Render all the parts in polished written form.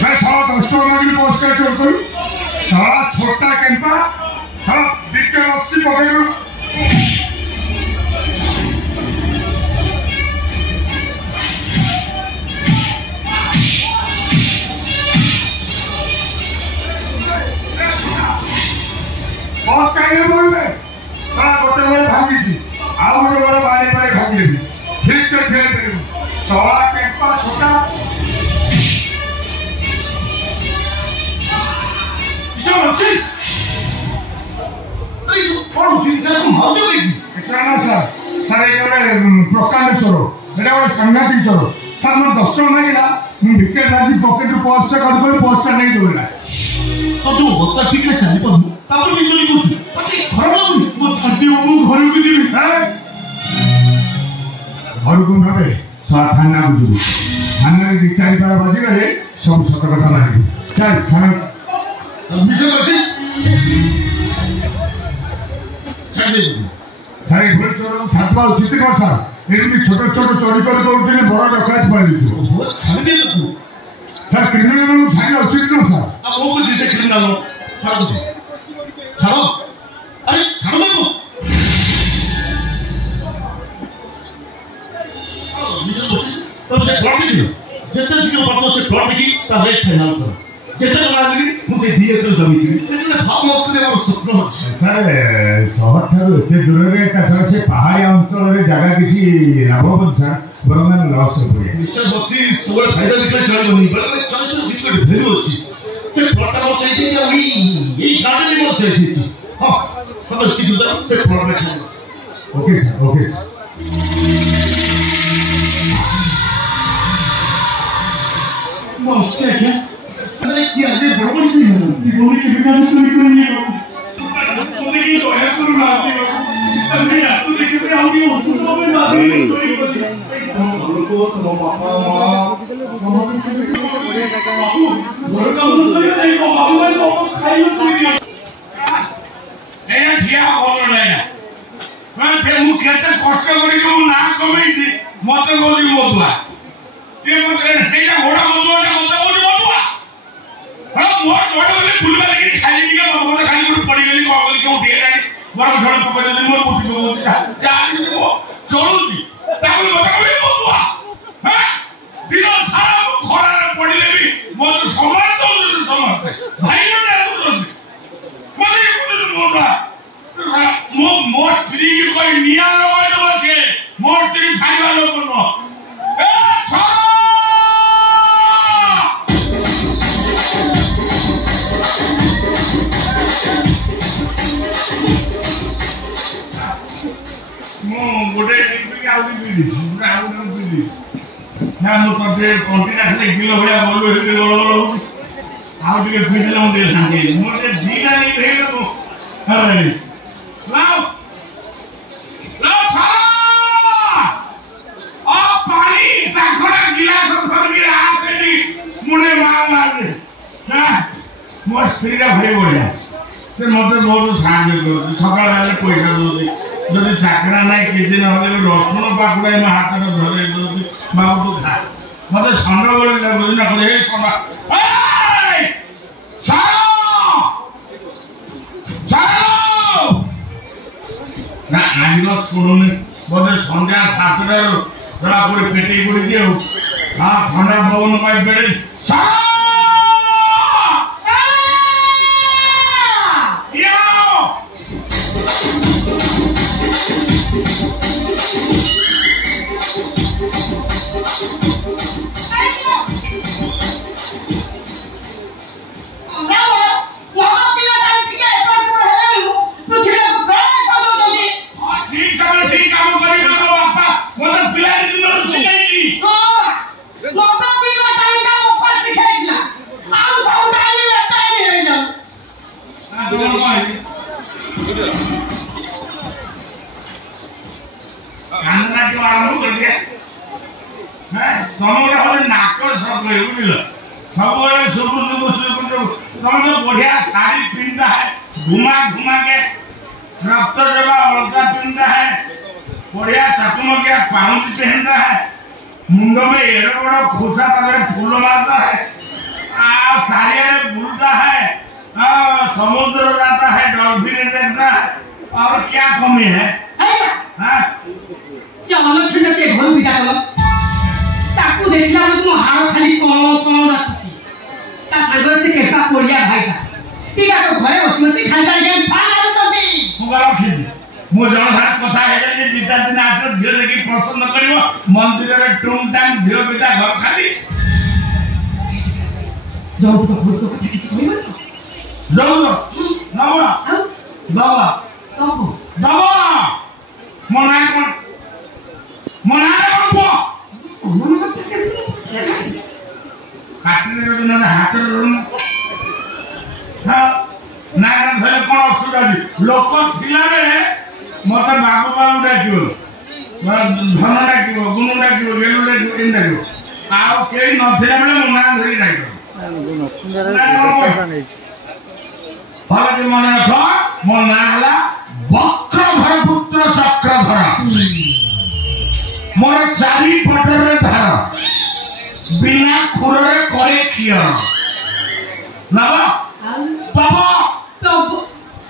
मैं सारा दोस्तों में पोस्ट कर चोर करूं सारा छोटा कैंपा सारा दिक्कत ऑक्सी पकड़ो बॉस कहीं बोल में सारा गोटे बड़े भागी थी आओ गोटे बड़े बारे बारे भागी थी ठीक से खेल करूं सारा कैंपा छोटा प्रकांड चोर एटा गोटे सांघातिक चोर सर मोर 10 टका मांगला भिके राजी पॉकेट रू पोस्ट कर पोस्ट नहीं दौड़ा तो जो बस्ता ठीक रे चली पर तापर भी चोरी करछु ताके खराब लागुनी मो छाती मो घर को जीवी घर को भाबे सा थाना को जीवी थाना रे 4 बार बाजी गले सब सत कथा लागी चल थाना मिशन बसिस चले सारे घर चोर छापा उचित को सर एमती छोट छोट चोरी कर दौड़े बड़ डकायत पड़ी छाड़े तू सर क्रिमिनल छाड़े उचित न सर अब वो कुछ इसे क्रिमिनल छाड़ो छाड़ो अरे छाड़ो देखो मिशन बसिस तब से प्लॉट देखियो जितने से बात से प्लॉट देखी तब रेट फाइनल करो जितने लागली मुझे दिए तो जमीन की से फार्म हाउस रे और स्वप्न अछि सर शहर ठारू एते दूर रे कछा से पहाड़ी अंचल रे जगह किछि लाभवन सर बरना लॉस हो मिस्टर बक्सी सोल फायदा देखले चल नहीं पर मैं चल से किछ कर भेलु अछि से प्लॉट का चाहिए कि अभी ये गार्डन में चाहिए हां हम सीधे से प्लॉट में ओके सर मुझसे क्या अरे क्या ये बड़बड़ी से है जीवन के बिना चोरी करनी है तुम्हें ये तो है करो ना अरे यार तू देख के आओगी उसको में ना चोरी कर दी हम को तो पापा मां बाबू घर का मुझसे नहीं को बाबू में तो खाई चोरी नहीं ठिया बोल नहीं मैं फिर मुख्य से कष्ट करी को ना कमेई थी मत गोली मोदुआ ये मत नहीं घोड़ा मोदुआ मत गोली मोदुआ हां मोर घोड़ा बोले फुलवा लेके खाली निका मोर खाली गुड पड़ी गेली को अगली के उठे जानी मोर झड़ पकड़ दे मोर पुठी को जानी को चलुजी ताकू मत गोली मोदुआ हां दिन सारा खरा रे पड़िले भी मोर समान तो समान भाई ने दे मत ये मोदुआ मोर स्त्री कोई निया लगे दो छे मोर स्त्री खाइबा लोग न ए सारा मो गोटे निपी आउली बिली आउली बिली ना मो तते कंटिना खाली किलो भया बोलु हेते बोलो आउ टिके फिटले मते शांति मोर जीना नहीं भेल तो अरे लाओ लाओ सारा आ पानी चाखड़ा गिलास भर के हाथ में मुने मार दे ना मो स्त्री भाई बोलिया से मते बहुत साहाଯ୍य कर सकाळ आले पैसा दे जदि चाकरा नाही किछि न होले रसुण पाकुडा में हाथ में धरे दे बाबू तो खा मते संड बोले ना बुझना करे हे संडा ए सारा सारा ना आज न सुनुने बोले संध्या 7 रे जरा कोई पेटी गुडी दियो हां ठंडा पवन पाई बेड़ी सारा ତମର ହলে ନାକ ସବୁ ବୁଝିଲ ସବୁବେଳେ ସବୁ ତମେ ତ ବଢିଆ ଶାଢୀ ପିନ୍ଧता है घुमा घुमा के रक्त जगह अलता पिंधता है बढ़िया चकमकिया पाउच पहनता है मुंडो में एड़ो बड़ो खोसा तले फूल मारता है साड़िया में बुलता है समुद्र जाता है डॉल्फिन देखता है और क्या कमी है चलो खंड पे घर बिटा कल ताकू देखला बेलू मो हाड़ खाली कण कण राखुची ता सागर से केटा पड़िया भाईटा तीटा तो घरे बसी खाइबा गेम फाड़ करती मुगा रखी मो जन भात कथा है जे दी चार दिन आसो झियो देखि पसंद करिवो मंदिर रे टूम टाइम झियो बिटा घर खाली जाऊ तो भूत को कथा किछ कहबो जाऊ नवा बाबा बाबा मना कोन को काटने दिन हाथ हाँ ना धरे कौन असुविधा लोक थिला बेले मत बाबू बाबू डाक धन डाक गुण डाक रेलू डाक इन डाक आउ कई नथिला बेले मना धरी डाक भले मन रख मो ना हला वक्रधर पुत्र चक्रधर मोर चारि पटरे धार बिना खुररे करे खियर नबा बाबा तब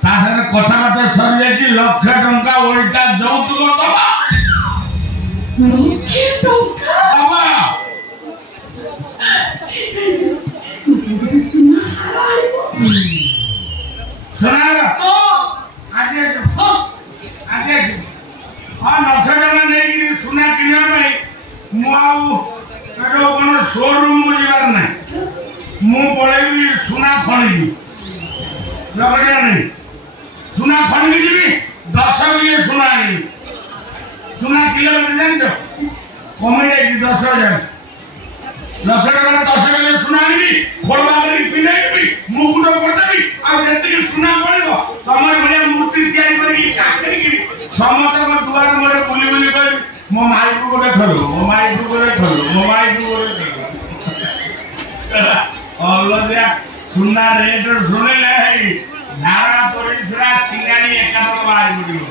ताहर कथाबार्ता सर जाई लाख टंका उल्टा जौतुक दबा लक्षे टंका बाबा सुना हाराइबो सुना ओ आज हाँ लाख टंका नहीं सुना किना भाई मुआउ एटो कोन शोरूम बुझिबार नै मु पळेबी सुना खणी लगड़िया नहीं सुना खणी जीवी 10 किलो सुना नहीं सुना किलो जान तो कमे जाई 10,000 लाख टका 10 किलो सुना नहीं खोलवा करी पिनेबी मुकुट कर देबी आ जति सुना पड़िबो तमर बढ़िया मूर्ति तैयारी करी काखरी की समत म दुआर मोरे बुली बुली कर मो माई को देखलो मो माई को देखलो अलदिया सुना रेट सुने ले झाड़ा परिसरा सिंगानी एकादर बाहर बुडियो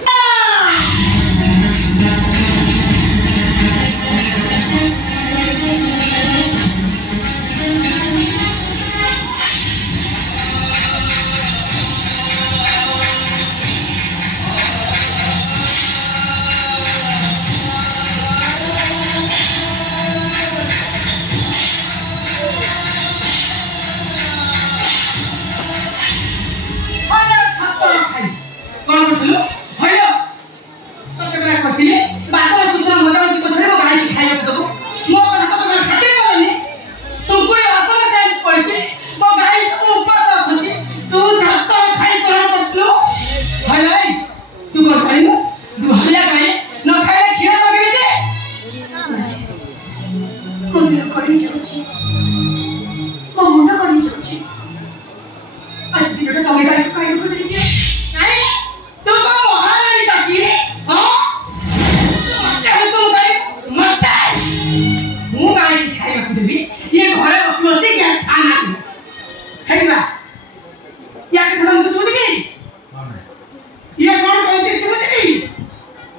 कौन करथिलो भइलो तते बरा करथिले बासरा कुसरा मजा मजी कसरे मो गाई खाइया दबो मो कथा तो खाते बोलनी सुकुई आसन से पड़छि मो गाई सब उपास अछति तू छत्त खाई कोन करथिलो भइलो तू कोन खाइलो दुहलिया गाई न खाइले खीर लगबी जे कोन करि जाउछि को मुंडा करि जाउछि आज दिन तो गाई खाइ को दे दिया नहीं तू को महारानी बाकी हां चाहे तुम गाई मत मु गाई खाइबा को देबी ये घरे बसि के खाना खाइबा या के धरम को सुनि के ये कोन कहते सुनि के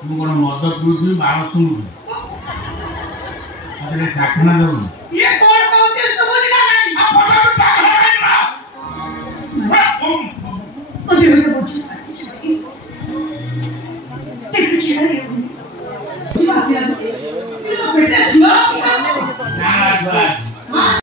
तू कोन मद पीउबी बाळ सुनु अरे चाखना दउ ये